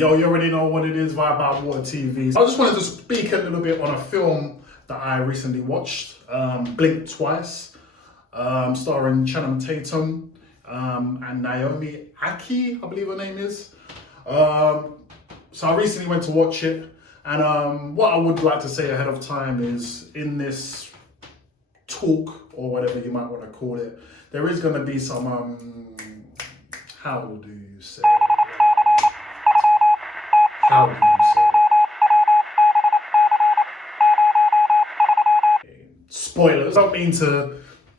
Yo, you already know what it is, Vibe About Water TV. I just wanted to speak a little bit on a film that I recently watched, Blink Twice, starring Channing Tatum and Naomi Aki, I believe her name is. So I recently went to watch it, and what I would like to say ahead of time is in this talk, or whatever you might want to call it, there is going to be some, how do you say? How do you say? Spoilers. I don't mean to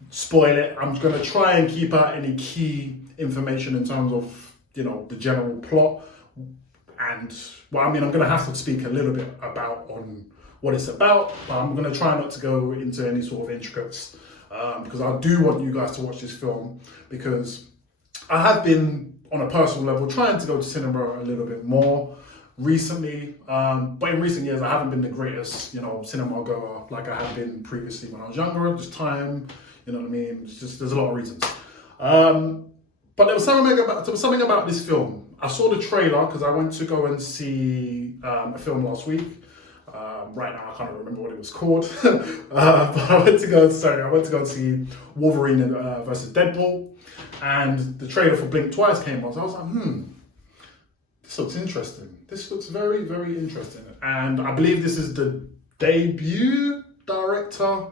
spoil it. I'm going to try and keep out any key information in terms of, the general plot. And, I'm going to have to speak a little bit on what it's about, but I'm going to try not to go into any sort of intricates because I do want you guys to watch this film, because I have been, on a personal level, trying to go to cinema a little bit more recently, but in recent years I haven't been the greatest, cinema goer like I had been previously when I was younger. Just time, you know what I mean? It's just, there's a lot of reasons. But there was something about this film. I saw the trailer because I went to go and see a film last week. Right now I can't remember what it was called, but I went to go and see Wolverine versus Deadpool, and the trailer for Blink Twice came on. So I was like, this looks interesting. This looks very, very interesting. And I believe this is the debut director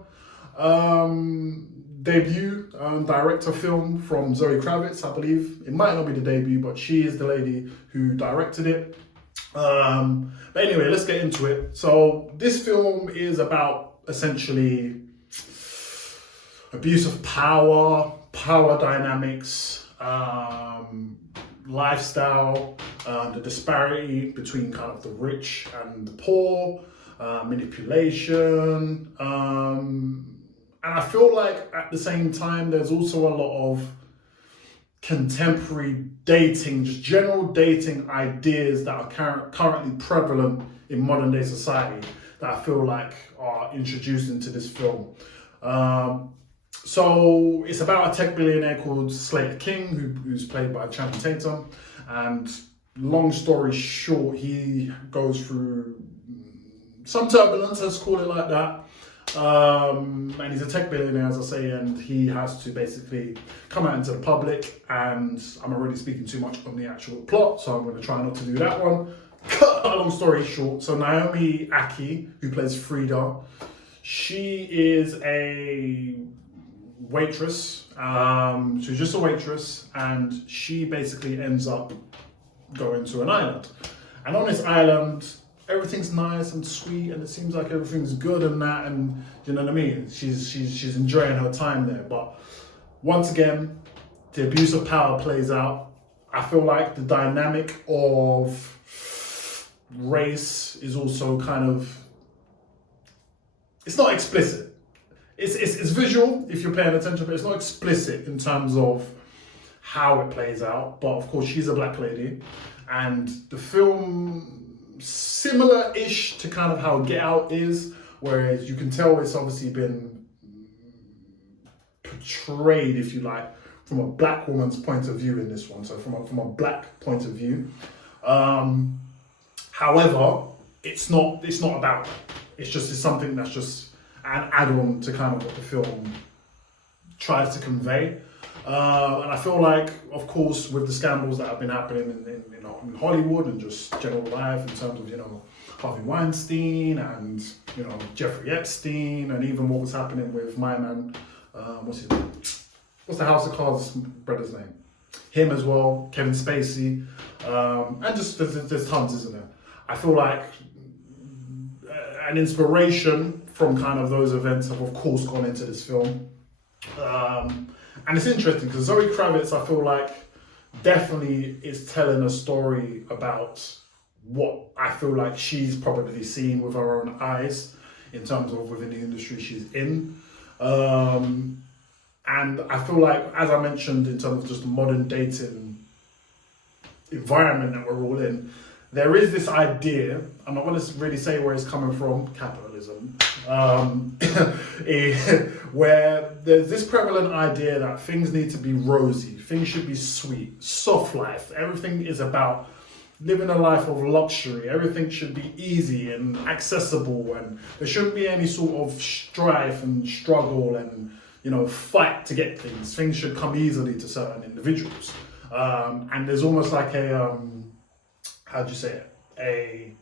film from Zoe Kravitz, I believe. It might not be the debut, but she is the lady who directed it. But anyway, let's get into it. So this film is about essentially abuse of power dynamics, lifestyle, the disparity between kind of the rich and the poor, manipulation, and I feel like at the same time there's also a lot of contemporary dating, just general dating ideas that are currently prevalent in modern day society that I feel like are introduced into this film. So it's about a tech billionaire called Slater King, who's played by Channing Tatum. And long story short, he goes through some turbulence, let's call it like that. And he's a tech billionaire, as I say, and he has to basically come out into the public. And I'm already speaking too much on the actual plot, so I'm going to try not to do that one. Cut a long story short. So Naomi Aki, who plays Frida, she is a waitress. She's just a waitress, and she basically ends up going to an island. And on this island, everything's nice and sweet, and it seems like everything's good and that, and you know what I mean? She's enjoying her time there. But once again, the abuse of power plays out. I feel like the dynamic of race is also kind of, it's not explicit. It's visual if you're paying attention, but it's not explicit in terms of how it plays out. But of course, she's a black lady, and the film similar-ish to kind of how Get Out is, whereas you can tell it's obviously been portrayed, if you like, from a black woman's point of view in this one. So from a black point of view. However, it's not about that. It's something that's just an add-on to kind of what the film tries to convey. And I feel like, of course, with the scandals that have been happening in Hollywood and just general life, in terms of, Harvey Weinstein and, Jeffrey Epstein, and even what was happening with my man, what's his name? What's the House of Cards brother's name? Him as well, Kevin Spacey, and just there's tons, isn't there? I feel like an inspiration from kind of those events have, of course, gone into this film. And it's interesting because Zoe Kravitz, I feel like, definitely is telling a story about what I feel like she's probably seen with her own eyes in terms of within the industry she's in. And I feel like, as I mentioned, in terms of just the modern dating environment that we're all in, there is this idea, I'm not going to really say where it's coming from, capitalism, where there's this prevalent idea that things need to be rosy, things should be sweet, soft life, everything is about living a life of luxury. Everything should be easy and accessible, and there shouldn't be any sort of strife and struggle and, you know, fight to get things. Things should come easily to certain individuals. And there's almost like a, how do you say it?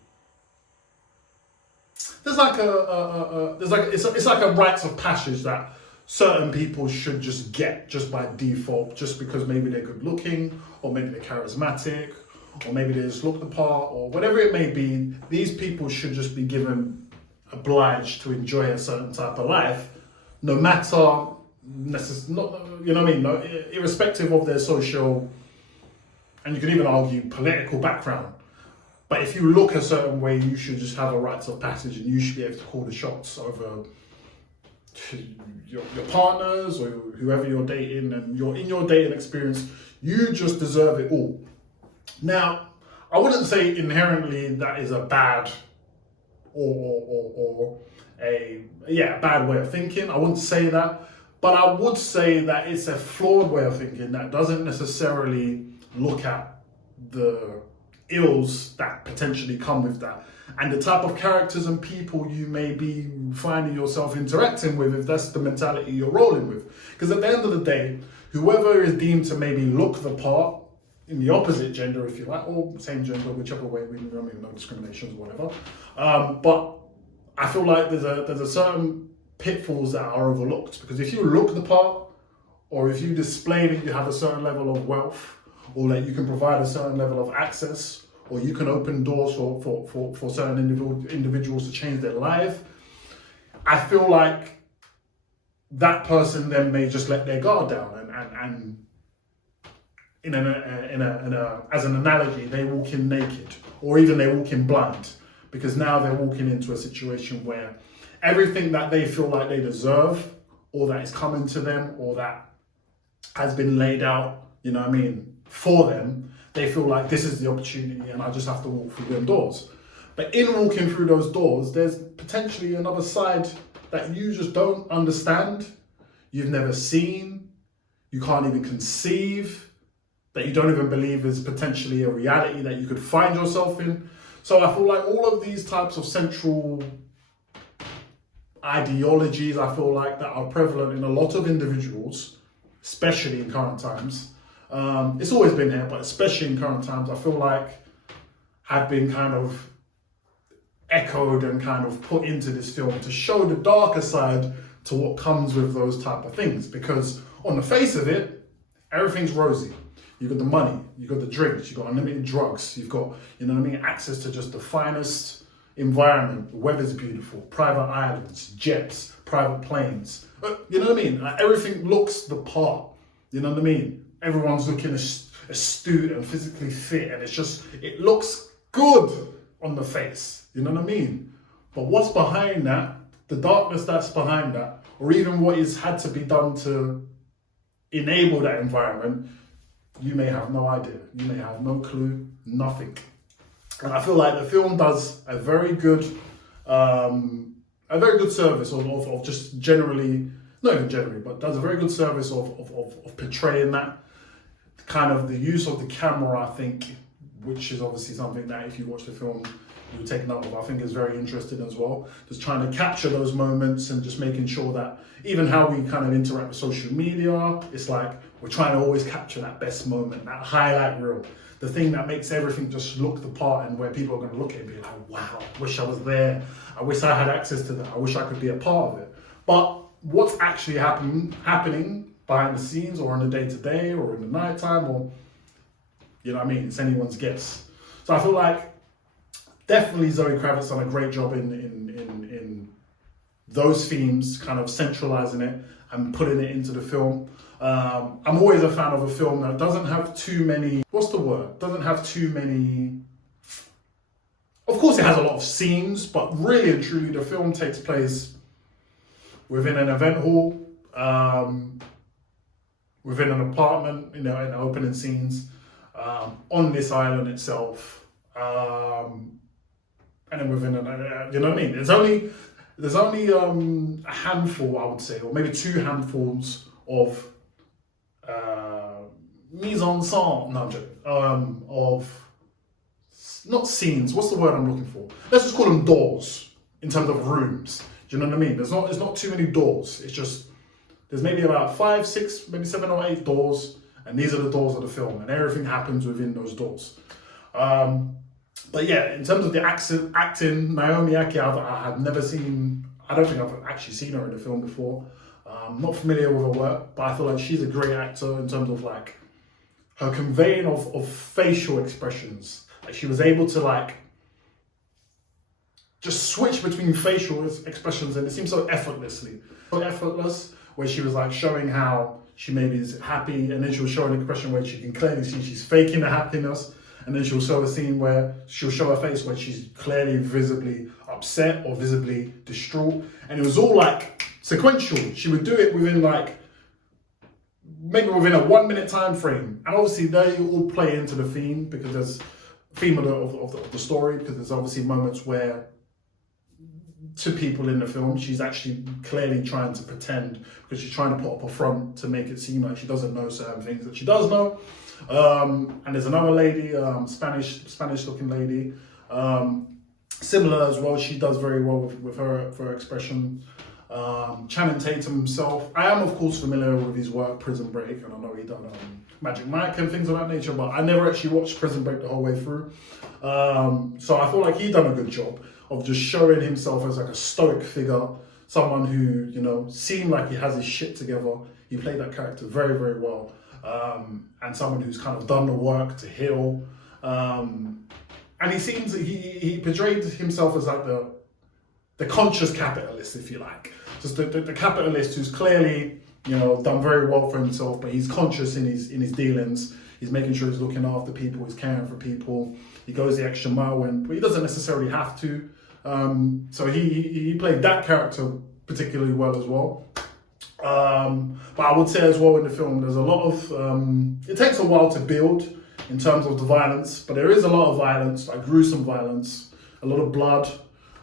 There's like it's like a rites of passage that certain people should just get just by default, just because maybe they're good looking, or maybe they're charismatic, or maybe they just look the part, or whatever it may be. These people should just be obliged to enjoy a certain type of life, no matter not, you know what I mean, no, irrespective of their social, and you can even argue political background. But if you look a certain way, you should just have a rites of passage, and you should be able to call the shots over your partners or whoever you're dating, and in your dating experience, you just deserve it all. Now, I wouldn't say inherently that is a bad or a bad way of thinking. I wouldn't say that, but I would say that it's a flawed way of thinking that doesn't necessarily look at the ills that potentially come with that, and the type of characters and people you may be finding yourself interacting with, if that's the mentality you're rolling with. Because at the end of the day, whoever is deemed to maybe look the part in the opposite gender, if you like, or same gender, whichever way, we don't mean no discriminations or whatever. But I feel like there's a certain pitfalls that are overlooked, because if you look the part, or if you display that you have a certain level of wealth, or that you can provide a certain level of access, or you can open doors for certain individuals to change their life, I feel like that person then may just let their guard down, and as an analogy, they walk in naked, or even they walk in blind, because now they're walking into a situation where everything that they feel like they deserve, or that is coming to them, or that has been laid out, you know what I mean, for them, they feel like this is the opportunity and I just have to walk through them doors. But in walking through those doors, there's potentially another side that you just don't understand, you've never seen, you can't even conceive, that you don't even believe is potentially a reality that you could find yourself in. So I feel like all of these types of central ideologies, I feel like, that are prevalent in a lot of individuals, especially in current times, it's always been here, but especially in current times, I feel like have been kind of echoed and kind of put into this film to show the darker side to what comes with those type of things. Because on the face of it, everything's rosy. You've got the money, you've got the drinks, you've got unlimited drugs, you've got, you know what I mean, access to just the finest environment, the weather's beautiful, private islands, jets, private planes, you know what I mean? Like, everything looks the part, you know what I mean? Everyone's looking astute and physically fit, and it looks good on the face, you know what I mean? But what's behind that, the darkness that's behind that, or even what is had to be done to enable that environment, you may have no idea, you may have no clue, nothing. And I feel like the film does a very good service of just generally, not even generally, but does a very good service of portraying that. Kind of the use of the camera, I think, which is obviously something that if you watch the film, you take note of, I think is very interesting as well. Just trying to capture those moments and just making sure that even how we kind of interact with social media, it's like we're trying to always capture that best moment, that highlight reel, the thing that makes everything just look the part, and where people are going to look at it and be like, wow, I wish I was there. I wish I had access to that. I wish I could be a part of it. But what's actually happening behind the scenes, or in the day-to-day, or in the nighttime, or, you know what I mean, it's anyone's guess. So I feel like definitely Zoe Kravitz done a great job in those themes, kind of centralizing it and putting it into the film. I'm always a fan of a film that doesn't have too many, doesn't have too many, of course it has a lot of scenes, but really and truly the film takes place within an event hall, within an apartment, you know, in the opening scenes, on this island itself, and then within you know what I mean? There's only a handful, I would say, or maybe two handfuls of mise en scène, no, I'm joking, of not scenes. What's the word I'm looking for? Let's just call them doors in terms of rooms. Do you know what I mean? There's not too many doors. It's just there's maybe about 5, 6, maybe 7 or 8 doors, and these are the doors of the film, and everything happens within those doors. But yeah, in terms of the acting, Naomi Aki, I have never seen. I don't think I've actually seen her in a film before. Not familiar with her work, but I feel like she's a great actor in terms of like her conveying of facial expressions. Like she was able to like just switch between facial expressions, and it seems so effortlessly, so effortless. Where she was like showing how she maybe is happy, and then she'll show an expression where she can clearly see she's faking the happiness, and then she'll show a scene where she'll show her face where she's clearly visibly upset or visibly distraught, and it was all like sequential. She would do it within like maybe within a 1 minute time frame, and obviously they all play into the theme because there's theme of the story, because there's obviously moments where to people in the film she's actually clearly trying to pretend, because she's trying to put up a front to make it seem like she doesn't know certain things that she does know. And there's another lady, Spanish looking lady, similar as well. She does very well with her expression. Channing Tatum himself, I am of course familiar with his work, Prison Break, and I know he done Magic Mike and things of that nature, but I never actually watched Prison Break the whole way through. So I feel like he done a good job of just showing himself as like a stoic figure, someone who, you know, seemed like he has his shit together. He played that character very, very well. And someone who's kind of done the work to heal. And he seems, he portrayed himself as like the conscious capitalist, if you like. Just the capitalist who's clearly, you know, done very well for himself, but he's conscious in his dealings. He's making sure he's looking after people, he's caring for people. He goes the extra mile but he doesn't necessarily have to. So he played that character particularly well as well. But I would say as well in the film, there's a lot of, it takes a while to build in terms of the violence, but there is a lot of violence, like gruesome violence, a lot of blood.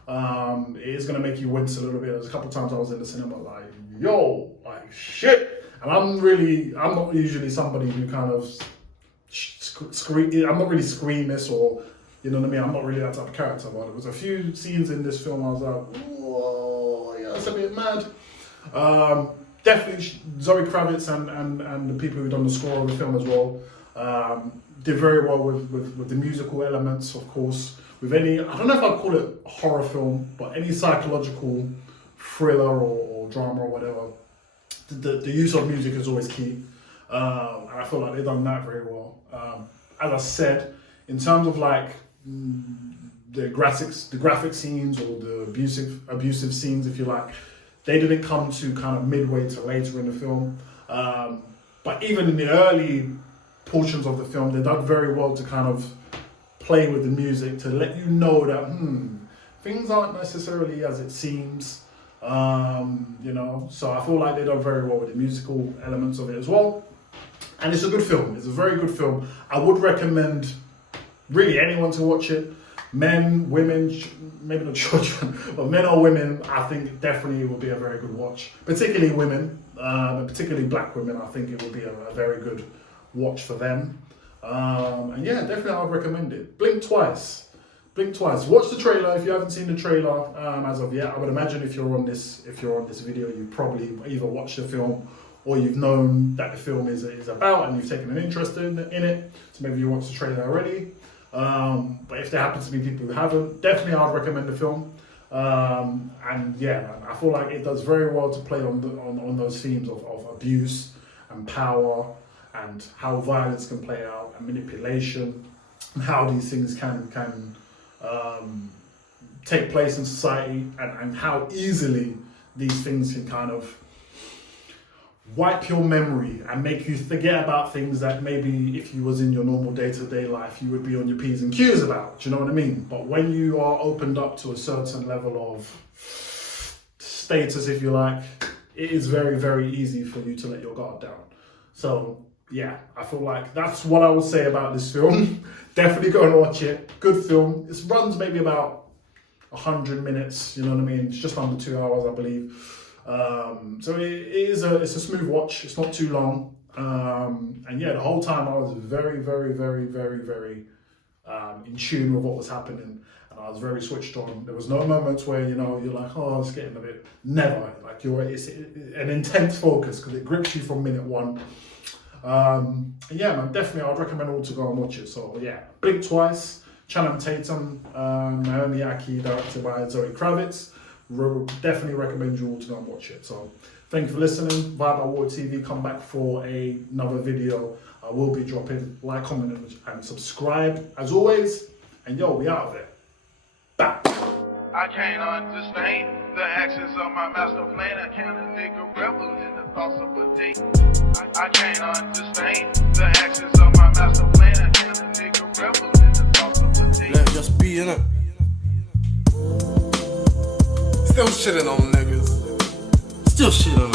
It is going to make you wince a little bit. There's a couple of times I was in the cinema like, yo, like shit. And I'm not usually somebody who kind of I'm not really squeamish or, you know what I mean? I'm not really that type of character, but there was a few scenes in this film I was like, whoa, yeah, that's a bit mad. Definitely Zoe Kravitz and the people who've done the score of the film as well did very well with the musical elements, of course. With any, I don't know if I'd call it a horror film, but any psychological thriller or drama or whatever, the use of music is always key. And I feel like they've done that very well. As I said, in terms of like the graphic scenes or the abusive scenes, if you like, they didn't come to kind of midway to later in the film. But even in the early portions of the film, they done very well to kind of play with the music to let you know that things aren't necessarily as it seems. You know, so I feel like they done very well with the musical elements of it as well. And it's a good film. It's a very good film. I would recommend really anyone to watch it. Men, women, maybe not children, but men or women, I think definitely will be a very good watch. Particularly women, particularly black women, I think it will be a very good watch for them. And yeah, definitely I would recommend it. Blink twice. Watch the trailer if you haven't seen the trailer as of yet. I would imagine if you're on this video, you probably either watched the film or you've known that the film is about and you've taken an interest in it. So maybe you watched the trailer already. But if there happens to be people who haven't, definitely I'd recommend the film. And yeah, I feel like it does very well to play on those themes of abuse and power and how violence can play out and manipulation and how these things can take place in society and how easily these things can kind of wipe your memory and make you forget about things that maybe if you was in your normal day-to-day life you would be on your P's and Q's about, do you know what I mean? But when you are opened up to a certain level of status, if you like, it is very, very easy for you to let your guard down. So yeah, I feel like that's what I would say about this film. Definitely go and watch it. Good film. It runs maybe about 100 minutes, you know what I mean? It's just under 2 hours, I believe. So it's a smooth watch. It's not too long. And yeah, the whole time I was very, very, very, very, very in tune with what was happening, and I was very switched on. There was no moments where you're like, oh, it's getting a bit. Never. Like it's an intense focus because it grips you from minute one. Yeah, man, definitely, I'd recommend all to go and watch it. So yeah, Blink Twice, Channing Tatum, Naomi Aki, directed by Zoe Kravitz. Definitely recommend you all to go and watch it. So thank you for listening. Vibe at Water TV, come back for another video. I will be dropping. Like, comment, and subscribe as always. And yo, we out of it. Back. I can't understand the actions of my master plan. I can't a nigga rebel in the thoughts of a day. I can't understand the actions of my master plan. I can't a nigga rebel in the thoughts of a day. Let it just be, innit? Still shitting on niggas. Still shitting on